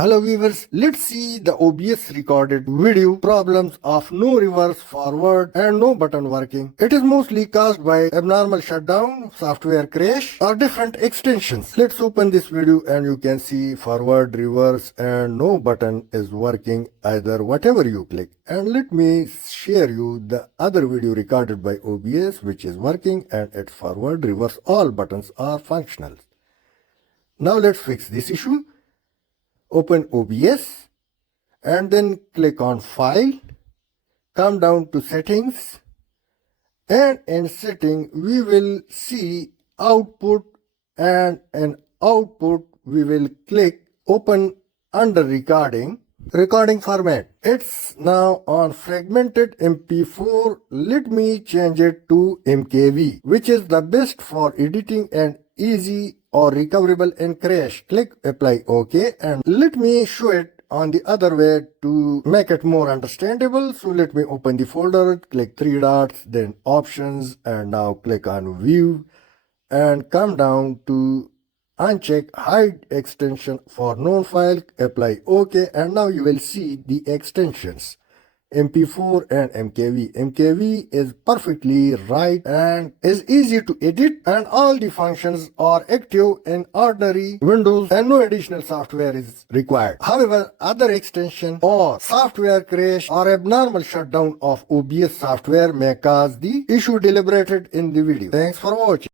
Hello viewers, let's see the OBS recorded video problems of no reverse forward and no button working. It is mostly caused by abnormal shutdown, software crash or different extensions. Let's open this video and you can see forward, reverse and no button is working either whatever you click. And let me share you the other video recorded by OBS which is working and its forward, reverse all buttons are functional. Now let's fix this issue. Open OBS and then click on File, come down to Settings, and in Setting we will see Output, and in Output we will click Open under Recording format. It's now on fragmented MP4. Let me change it to MKV, which is the best for editing and easy or recoverable in crash. Click apply OK, and let me show it on the other way to make it more understandable. So let me open the folder, click three dots, then options, and now click on view and come down to uncheck hide extension for known file, apply OK, and now you will see the extensions MP4 and MKV. MKV is perfectly right and is easy to edit, and all the functions are active in ordinary Windows and no additional software is required. However, other extension or software crash or abnormal shutdown of OBS software may cause the issue deliberated in the video. Thanks for watching.